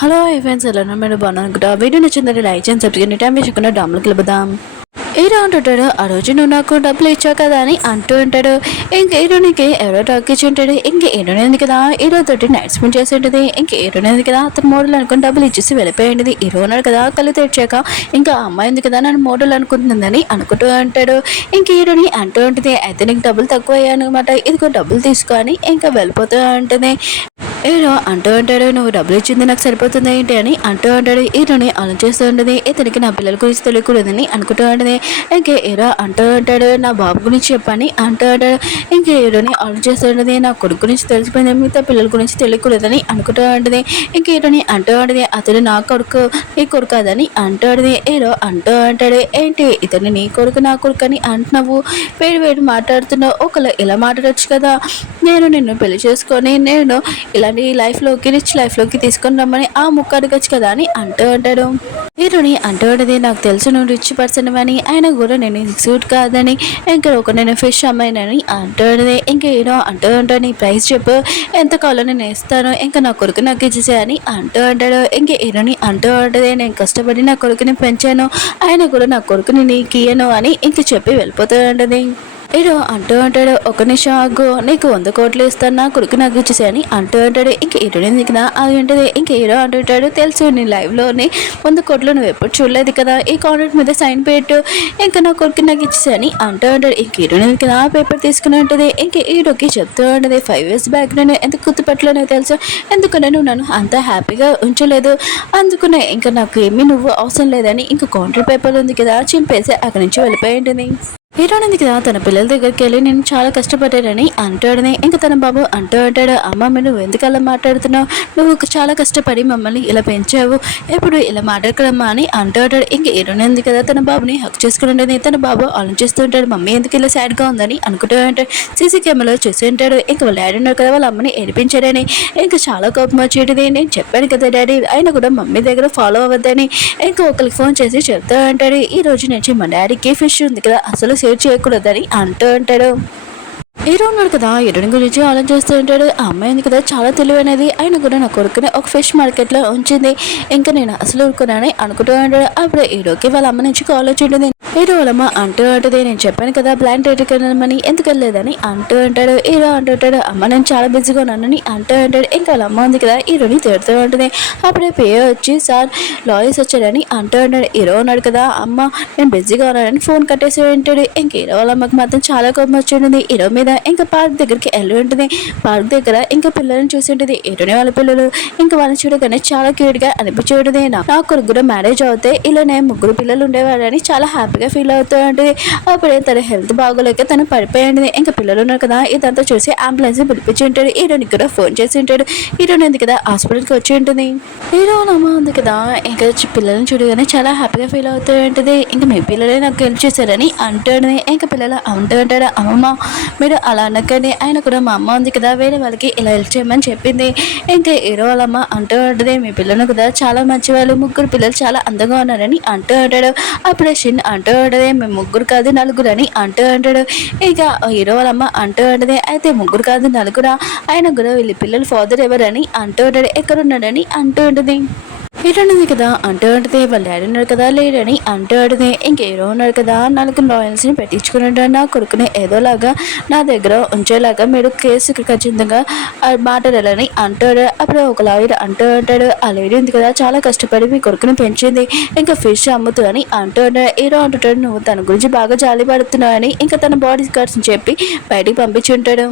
Hello friends, ఎలా ఉన్నారు? మీరు బాగున్నారు అనుకుంటా. వీడియో నచ్చిందని లైక్ చేయండి, సబ్స్క్రైబ్ టైం వేసుకున్న డామ్లోకి వెళ్ళిపోదాం. హీరో అంటుంటాడు, ఆ రోజు నువ్వు నాకు డబ్బులు ఇచ్చావు కదా అని అంటూ ఉంటాడు. ఇంక హీరోనికి ఎవరో టాక్ ఇచ్చి ఉంటాడు. ఇంక హీరోనేది కదా హీరో తోటి నైట్ స్పెండ్ చేసి ఉంటుంది. ఇంక హీరోనేది కదా అతను మోడల్ అనుకుని డబ్బులు ఇచ్చేసి వెళ్ళిపోయింది. హీరో ఉన్నాడు కదా కళ్ళు తెచ్చాక ఇంకా అమ్మాయి ఉంది కదా నన్ను మోడల్ అనుకుంటుందని అనుకుంటూ అంటాడు. ఇంక హీరోని అంటూ ఉంటుంది, అయితే నీకు డబ్బులు తక్కువ అయ్యాను అనమాట, ఇదిగో డబ్బులు తీసుకొని ఇంకా వెళ్ళిపోతూ ఉంటుంది. హీరో అంటూ ఉంటాడు, నువ్వు డబ్బులు ఇచ్చింది నాకు సరిపోతుంది ఏంటి అని అంటూ ఉంటాడు. హీరోని ఆలోచిస్తూ ఉంటుంది, ఇతనికి నా పిల్లల గురించి తెలియకూడదని అనుకుంటూ ఉంటుంది. ఇంకే హీరో అంటూ ఉంటాడు, నా బాబు గురించి చెప్పని అంటూ ఉంటాడు. ఇంకే హీరోని ఆలోచిస్తూ ఉంటుంది, నా కొడుకు గురించి తెలిసిపోయింది, మిగతా పిల్లల గురించి తెలియకూడదని అనుకుంటూ ఉంటుంది. ఇంక హీరోని అంటూ ఉంటుంది, అతడు నా కొడుకు నీ కొడుకు అదని అంటూ ఉంటుంది. హీరో అంటూ అంటాడు, ఏంటి ఇతను నీ కొడుకు నా కొడుకు అని అంటున్నావు, వేడి వేడి మాట్లాడుతున్నావు, ఒకళ్ళు ఇలా మాట్లాడచ్చు కదా, నేను నిన్ను పెళ్లి చేసుకొని నేను ఇలాంటి లైఫ్లోకి రిచ్ లైఫ్లోకి తీసుకొని రమ్మని ఆ ముక్క అడగచ్చు కదా అని అంటూ ఉంటాడు. హీరోని అంటూ ఉంటుంది, నాకు తెలుసు నువ్వు రిచ్ పర్సన్ అని, అయినా కూడా నేను సూట్ కాదని, ఇంకా ఒక నేను ఫిష్ అమ్మాయినని అంటూ ఉంటుంది. ఇంకా హీరో అంటూ ఉంటాడు, నీ ప్రైస్ చెప్పు, ఎంత కావాలో నేను ఇస్తాను, ఇంకా నా కొడుకు నాకు ఇచ్చేసే అని అంటూ ఉంటాడు. ఇంక హీరోని అంటూ ఉంటుంది, నేను కష్టపడి నా కొడుకుని పెంచాను, అయినా కూడా నా కొడుకుని నీకు ఇయ్యను అని ఇంక చెప్పి వెళ్ళిపోతూ ఉంటుంది. హీరో అంటూ అంటాడు, ఒక నిమిషం ఆగు, నీకు 100 కోట్లు ఇస్తాను, నా కొడుకు నాకు ఇచ్చేసి అని అంటూ అంటాడు. ఇంక హీరోని దిగిన అది ఉంటుంది. ఇంక హీరో అంటుంటాడు, తెలుసు నీ లైవ్లోని 100 కోట్లు నువ్వు ఎప్పుడు చూడలేదు కదా, ఈ కాంట్రాక్ట్ మీద సైన్ పెట్టు, ఇంకా నా కొడుకు నాకు ఇచ్చేసి అని అంటూ అంటాడు. ఇంక హీరోని దిగిన ఆ పేపర్ తీసుకుని ఉంటుంది. ఇంక హీరోకి చెప్తూ ఉంటుంది, 5 years బ్యాక్ నేను ఎంత గుర్తుపట్టలేనో తెలుసు, ఎందుకనే నువ్వు నన్ను అంత హ్యాపీగా ఉంచలేదు, అందుకునే ఇంకా నాకు ఏమీ నువ్వు అవసరం లేదని ఇంక కాంట్రాక్ట్ పేపర్ ఉంది కదా చింపేసి అక్కడి నుంచి వెళ్ళిపోయి ఉంటుంది. హీరోనింది కదా తన పిల్లల దగ్గరికి వెళ్ళి నేను చాలా కష్టపడ్డానని అంటాడని. ఇంకా తన బాబు అంటూ అంటాడు, అమ్మ నువ్వు ఎందుకు అలా మాట్లాడుతున్నావు, నువ్వు చాలా కష్టపడి మమ్మల్ని ఇలా పెంచావు, ఎప్పుడు ఇలా మాట్లాడకడమ్మా అని అంటూ అంటాడు. ఇంక హీరోనింది కదా తన బాబుని హక్ చేసుకుని ఉంటుంది. తన బాబు ఆలోచిస్తూ ఉంటాడు, మమ్మీ ఎందుకు ఇలా సాడ్గా ఉందని అనుకుంటూ ఉంటాడు. సీసీ కెమెరాలో చూసి ఉంటాడు. ఇంకా వాళ్ళ డాడీ ఉన్నారు కదా వాళ్ళ అమ్మని ఏడిపించాడని. ఇంకా చాలా కోపం వచ్చేటిది, నేను చెప్పాను కదా డాడీ, అయినా కూడా మమ్మీ దగ్గర ఫాలో అవ్వద్దని ఇంకా ఒకరికి ఫోన్ చేసి చెప్తూ ఉంటాడు. ఈ రోజు నుంచి మా డాడీకి ఫిష్ ఉంది కదా అసలు సేవ్ చేయకూడదని అంటూ ఉంటాడు. హీరో ఉన్నాడు కదా హీరోని గురించి ఆలోచిస్తూ ఉంటాడు. ఆ అమ్మాయి ఉంది కదా చాలా తెలివైనది, ఆయన కూడా నా కొడుకుని ఒక ఫిష్ మార్కెట్లో ఉంచింది, ఇంకా నేను అసలు ఊరుకున్నానని అనుకుంటూ ఉంటాడు. అప్పుడు హీరోకి వాళ్ళ అమ్మ నుంచి కాల్ వచ్చి ఉంటుంది. హీరో వాళ్ళమ్మ అంటూ ఉంటుంది, నేను చెప్పాను కదా ప్లాన్ థియేటర్కి వెళ్ళమని ఎందుకు వెళ్ళలేదని అంటూ ఉంటాడు. హీరో అంటుంటాడు, అమ్మ నేను చాలా బిజీగా ఉన్నానని అంటూ ఉంటాడు. ఇంకా వాళ్ళ అమ్మ ఉంది కదా హీరోని తిడుతూ ఉంటుంది. అప్పుడే పే వచ్చి సార్ లాయర్స్ వచ్చాడని అంటూ ఉంటాడు. హీరో ఉన్నాడు కదా అమ్మ నేను బిజీగా ఉన్నానని ఫోన్ కట్టేసి ఉంటాడు. ఇంక హీరో వాళ్ళ అమ్మకి మాత్రం చాలా కోపం వచ్చి ఉంటుంది హీరో మీద. ఇంకా పార్క్ దగ్గరికి వెళ్ళి ఉంటుంది. పార్క్ దగ్గర ఇంకా పిల్లల్ని చూసి ఉంటుంది. హీరోని వాళ్ళ పిల్లలు ఇంకా వాళ్ళని చూడగానే చాలా క్యూట్ గా అనిపించి ఉంటుంది. నాకు కొడుకు మ్యారేజ్ అవుతే ఇలానే 3 పిల్లలు ఉండేవాళ్ళని చాలా హ్యాపీగా ఫీల్ అవుతూ ఉంటుంది. అప్పుడే తన హెల్త్ బాగోలేక తను పడిపోయింది. ఇంకా పిల్లలు ఉన్నారు కదా ఇదంతా చూసి అంబులెన్స్ పిలిపించి ఉంటాడు. హీరోనికి కూడా ఫోన్ చేసి ఉంటాడు. హీరోని ఉంది కదా హాస్పిటల్కి వచ్చి ఉంటుంది. హీరో అమ్మ ఉంది కదా ఇంకా పిల్లల్ని చూడగానే చాలా హ్యాపీగా ఫీల్ అవుతూ ఉంటుంది. ఇంకా మీ పిల్లలే నాకు హెల్ప్ చేశారని అంటుంది. ఇంకా పిల్లలు అంటూ ఉంటాడు, అమ్మమ్మ మీరు అలా అనకండి, ఆయన కూడా మా అమ్మ ఉంది కదా వేరే వాళ్ళకి ఇలా హెల్ప్ చేయమని చెప్పింది. ఇంకా హీరో వాళ్ళమ్మ అంటూ ఉంటుంది, మీ పిల్లలు కదా చాలా మంచి వాళ్ళు, 3 పిల్లలు చాలా అందంగా ఉన్నారని అంటూ ఉంటాడు. అప్పుడే షిన్ అంటూ ఉంటుంది, మేము 3 కాదు 4 అని అంటూ ఉంటాడు. ఇక హీరో వాళ్ళమ్మ అంటూ ఉంటుంది, అయితే 3 కాదు 4 ఆయన కూడా వీళ్ళ పిల్లల ఫాదర్ ఎవరని అంటూ ఉంటాడు, ఎక్కడున్నాడని అంటూ ఉంటుంది. హీరోనిది కదా అంటూ ఉంటుంది, వాళ్ళ డాడీ ఉన్నాడు కదా లేడని అంటూ ఉంటుంది. ఇంక హీరో ఉన్నాడు కదా 4 లాయర్స్ని పెట్టించుకున్నాడు, నా కొడుకుని ఏదోలాగా నా దగ్గర ఉంచేలాగా మీరు కేసుకి ఖచ్చితంగా మాట్లాడాలని అంటాడు. అప్పుడు ఒక లాయర్ అంటూ ఉంటాడు, ఆ లేడీ ఉంది కదా చాలా కష్టపడి మీ కొడుకుని పెంచింది, ఇంకా ఫిష్ అమ్ముతూ అని అంటూ ఉంటాడు. హీరో అంటుంటాడు, నువ్వు తన గురించి బాగా జాలి పడుతున్నావు అని ఇంకా తన బాడీ గార్డ్స్ని చెప్పి బయటికి పంపించి ఉంటాడు.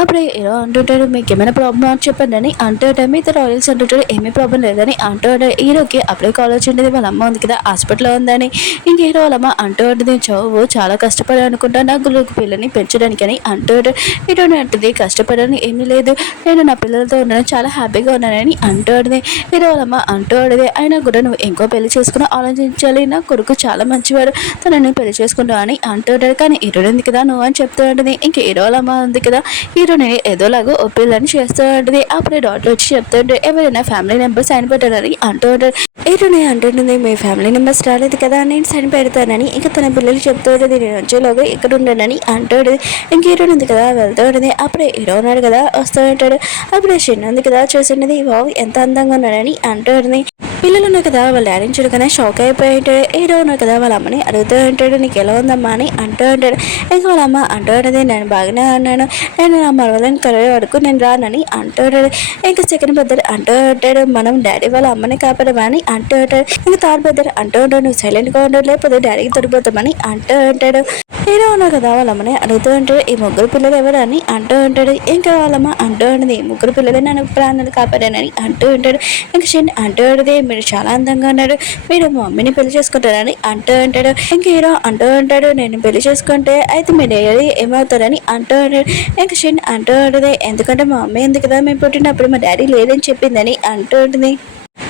అప్పుడే హీరో అంటుంటాడు, మీకు ఏమైనా ప్రాబ్లమ్ అని చెప్పండి అని అంటుంటాడు. మిగతా రాయల్స్ అంటుంటాడు, ఏమీ ప్రాబ్లం లేదని అంటుంటాడు. హీరోకి అప్పుడే కాల్ వచ్చింటుంది, వాళ్ళ అమ్మ ఉంది కదా హాస్పిటల్లో ఉందని. ఇంక హీరో వాళ్ళమ్మ అంటూ ఉంటుంది, చదువు చాలా కష్టపడి అనుకుంటా నా గురువుకి పిల్లల్ని పెంచడానికి అని అంటుంటాడు. హీరోని అంటుంది, కష్టపడని ఏమీ లేదు, నేను నా పిల్లలతో ఉన్నాను చాలా హ్యాపీగా ఉన్నానని అంటుంది. హీరో వాళ్ళమ్మ అంటుంది, అయినా కూడా నువ్వు ఇంకో పెళ్లి చేసుకుని ఆలోచించాలి, నా కొడుకు చాలా మంచివాడు, తనని పెళ్లి చేసుకుంటావు అని అంటుంటాడు. కానీ హీరోని ఉంది కదా నువ్వు అని చెప్తూ ఉంటుంది. ఇంక హీరో వాళ్ళమ్మ ఉంది కదా హీరోని ఏదోలాగా ఒప్పిల్లని చేస్తూ ఉంటుంది. అప్పుడే డాక్టర్ వచ్చి చెప్తుంటే ఎవరైనా ఫ్యామిలీ మెంబర్స్ ఆయన పెట్టారని అంటూ ఉంటాడు. హీరోని అంటుంటుంది, మీ ఫ్యామిలీ మెంబర్స్ రాలేదు కదా, నేను సైన్ పెడతానని. ఇంకా తన పిల్లలు చెప్తూ ఉంటుంది, నేను వచ్చేలోగా ఇక్కడ ఉండనని అంటూ ఉంటుంది. ఇంక హీరోని ఉంది కదా వెళ్తూ ఉంటుంది. అప్పుడే హీరో ఉన్నాడు కదా వస్తూ ఉంటాడు. అప్పుడే చిన్న ఉంది కదా చూసిండది, వావ్ ఎంత అందంగా ఉన్నాడని అంటూ ఉంటుంది. పిల్లలు ఉన్నారు కదా వాళ్ళ డాడీని చూడగానే షాక్ అయిపోయి ఉంటాడు. హీరో ఉన్నారు కదా వాళ్ళ అమ్మని అడుగుతూ ఉంటాడు, నీకు ఎలా ఉందమ్మా అని అంటూ ఉంటాడు. ఇంకా వాళ్ళ అమ్మ అంటూ ఉంటుంది, నేను బాగానే ఉన్నాను, నేను నా మరవలని కలిగే వరకు నేను రానని అంటూ ఉంటాడు. ఇంకా సెకండ్ బ్రదర్ అంటూ ఉంటాడు, మనం డాడీ వాళ్ళ అమ్మని కాపాడమని అంటూ ఉంటాడు. ఇంకా థర్డ్ బ్రదర్ అంటూ ఉంటాడు, నువ్వు సైలెంట్గా ఉండడు లేకపోతే డాడీకి దొరికిపోతామని అంటూ ఉంటాడు. హీరో ఉన్నారు కదా వాళ్ళ అమ్మని అడుగుతూ ఉంటాడు, ఈ ముగ్గురు పిల్లలు ఎవరు అని అంటూ ఉంటాడు. ఇంకా వాళ్ళమ్మ అంటూ ఉంటుంది, ముగ్గురు పిల్లలే నన్ను ప్రాణాలు కాపాడానని అంటూ ఉంటాడు. ఇంకా షిన్ అంటూ ఉంటుంది, మీరు చాలా అందంగా ఉన్నాడు, మీరు మా మమ్మీని పెళ్లి చేసుకుంటారని అంటూ ఉంటాడు. ఇంక హీరో అంటూ ఉంటాడు, నేను పెళ్లి చేసుకుంటే అయితే మీరు ఏమవుతారని అంటూ ఉంటాడు. ఇంక షిన్ అంటూ ఉంటుంది, ఎందుకంటే మా మమ్మీ ఉంది కదా మేము పుట్టినప్పుడు మా డాడీ లేదని చెప్పిందని అంటూ ఉంటుంది.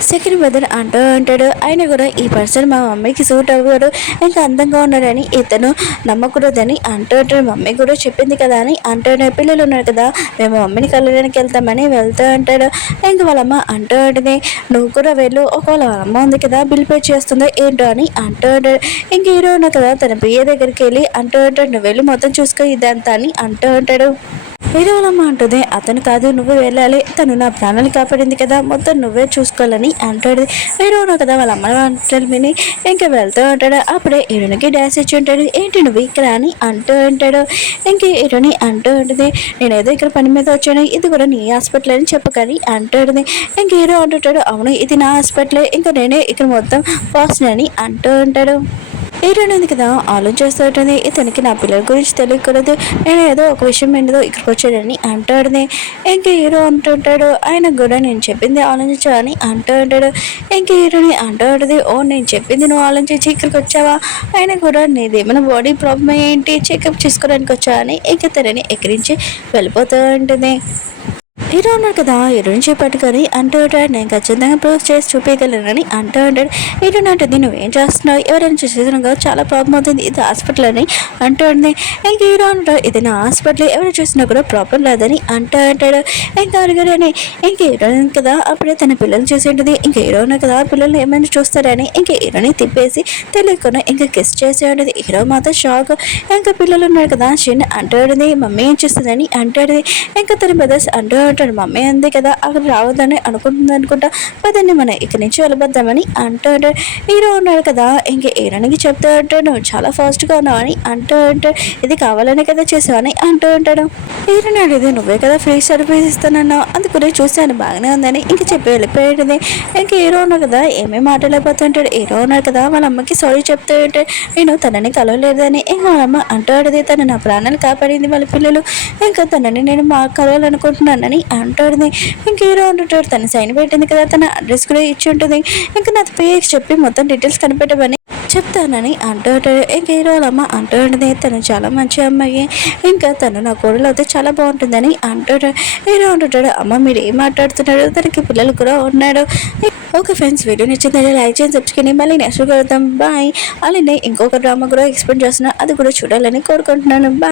సెకండ్ బ్రదర్ అంటూ ఉంటాడు, ఆయన కూడా ఈ పర్సన్ మా మమ్మీకి సూట్ అవ్వడు, ఇంకా అందంగా ఉన్నాడని ఇతను నమ్మకూడదని అంటూ ఉంటాడు. మమ్మీ కూడా చెప్పింది కదా అని అంటాడు. పిల్లలు ఉన్నారు కదా మేము మమ్మీని కలవడానికి వెళ్తామని వెళ్తూ ఉంటాడు. ఇంకా వాళ్ళమ్మ అంటూ ఉంటుంది, నువ్వు కూడా వెళ్ళు, ఒకవేళ వాళ్ళ అమ్మ ఉంది కదా బిల్ పే చేస్తుందో ఏంటో అని అంటూ ఉంటాడు. ఇంక హీరో ఉన్నా కదా తన పియ్య దగ్గరికి వెళ్ళి అంటూ ఉంటాడు, నువ్వు వెళ్ళి మొత్తం చూసుకో ఇదంతా అని అంటూ ఉంటాడు. హీరో వాళ్ళమ్మ అంటుంది, అతను కాదు నువ్వు వెళ్ళాలి, తను నా ప్రాణాలు కాపాడింది కదా మొత్తం నువ్వే చూసుకోవాలని అంటాడు. హీరో కదా వాళ్ళ అమ్మ మాటలు విని ఇంకా వెళ్తూ ఉంటాడు. అప్పుడే హీరోనికి డ్యాన్స్ ఇచ్చి ఉంటాడు, ఏంటి నువ్వు ఇక్కడ అని అంటూ ఉంటాడు. ఇంక హీరోని అంటూ ఉంటుంది, నేనేదో ఇక్కడ పని మీద వచ్చాను, ఇది కూడా నీ హాస్పిటల్ అని చెప్పకని అంటుంది. ఇంక హీరో అంటుంటాడు, అవును ఇది నా హాస్పిటలే, ఇంకా నేనే ఇక్కడ మొత్తం పాస్ అని అంటూ ఉంటాడు. హీరోయిన్ ఉంది కదా ఆలోచిస్తూ ఉంటుంది, ఇతనికి నా పిల్లల గురించి తెలియకూడదు, నేను ఏదో ఒక విషయం ఏంటో ఇక్కడికి వచ్చాడని అంటాడుని. ఇంకా హీరో అంటుంటాడు, ఆయన కూడా నేను చెప్పింది ఆలోచించాలని అంటూ ఉంటాడు. ఇంకా హీరోని అంటూ ఉంటుంది, ఓ నేను చెప్పింది నువ్వు ఆలోచించి ఇక్కడికి వచ్చావా, ఆయన కూడా నీదేమైనా బాడీ ప్రాబ్లం ఏంటి చెకప్ చేసుకోవడానికి వచ్చా అని ఇంకా తనని ఎక్కిరించి వెళ్ళిపోతూ ఉంటుంది. హీరో ఉన్నాడు కదా హీరోని చేపట్టుకొని అంటూ ఉంటాడు, నేను ఖచ్చితంగా ప్రూవ్ చేసి చూపించగలనని అంటూ ఉంటాడు. హీరో అంటుంది, నువ్వేం చేస్తున్నావు, ఎవరైనా చూసేసినా చాలా ప్రాబ్లం అవుతుంది, ఇది హాస్పిటల్ అని అంటూ ఉంటుంది. ఇంక హీరో అంటాడు, ఇది నా హాస్పిటల్, ఎవరు చూసినా కూడా ప్రాబ్లం లేదని అంటూ ఉంటాడు. ఇంకా అడిగాడని ఇంక హీరో కదా అప్పుడే తన పిల్లల్ని చూసి ఉంటుంది. ఇంక హీరో కదా పిల్లల్ని ఏమైనా చూస్తారని ఇంక హీరోని తిప్పేసి తెలియకుండా ఇంకా కిస్ చేసి ఉంటుంది. హీరో మాత్రం షాక్. ఇంకా పిల్లలు ఉన్నారు కదా షిన్ అంటాడుది, మమ్మీ ఏం చేస్తుందని అంటాడు. ఇంకా తన బ్రదర్స్ అంటూ ఉంటాడు, మమ్మీ అంది కదా అక్కడ రావద్దని అనుకుంటుంది అనుకుంటా, పదండి మనం ఇక్కడి నుంచి వెళ్ళిపోద్దామని అంటూ ఉంటాడు. హీరో ఉన్నాడు కదా ఇంక హీరోనికి చెప్తూ ఉంటాడు, నువ్వు చాలా ఫాస్ట్గా ఉన్నావు అని అంటూ ఉంటాడు, ఇది కావాలనే కదా చేసావని అంటూ ఉంటాడు. హీరోని అడిగింది, నువ్వే కదా ఫ్రీ సర్వీస్ ఇస్తానన్నావు, అందుకునే చూశాను బాగానే ఉందని ఇంక చెప్పి వెళ్ళిపోయాడు. ఇంక హీరో ఉన్నాడు కదా ఏమేమి మాట్లాడలేకపోతుంటాడు. హీరో ఉన్నాడు కదా వాళ్ళ అమ్మకి సారీ చెప్తూ ఉంటాడు, నేను తనని కలవలేదని. ఇంకా వాళ్ళ అమ్మ అంటాడుది, తను నా ప్రాణాలు కాపాడింది, వాళ్ళ పిల్లలు ఇంకా తనని నేను కలవాలనుకుంటున్నానని అంటాడుది. ఇంక హీరో అంటుంటాడు, తన సైన్ పెట్టింది కదా తన అడ్రస్ కూడా ఇచ్చి ఉంటుంది, ఇంకా నా పేరుకి చెప్పి మొత్తం డీటెయిల్స్ కనిపెట్టమని చెప్తానని అంటూ ఉంటాడు. ఇంక హీరో అమ్మ అంటూ ఉంటుంది, తను చాలా మంచి అమ్మాయి, ఇంకా తను నా కోడలు అయితే చాలా బాగుంటుందని అంటాడు. హీరో అంటుంటాడు, అమ్మ మీరు ఏం మాట్లాడుతున్నాడు, తనకి పిల్లలు కూడా ఉన్నాడు. ఓకే ఫ్రెండ్స్, వీడియో నచ్చిందని లైక్ చేయండి, సబ్స్క్రైబ్ మళ్ళీ నెక్స్ట్ కలుద్దాం, బాయ్. అలానే ఇంకొక డ్రామా కూడా ఎక్స్పెక్ట్ చేస్తున్నా, అది కూడా చూడాలని కోరుకుంటున్నాను, బాయ్.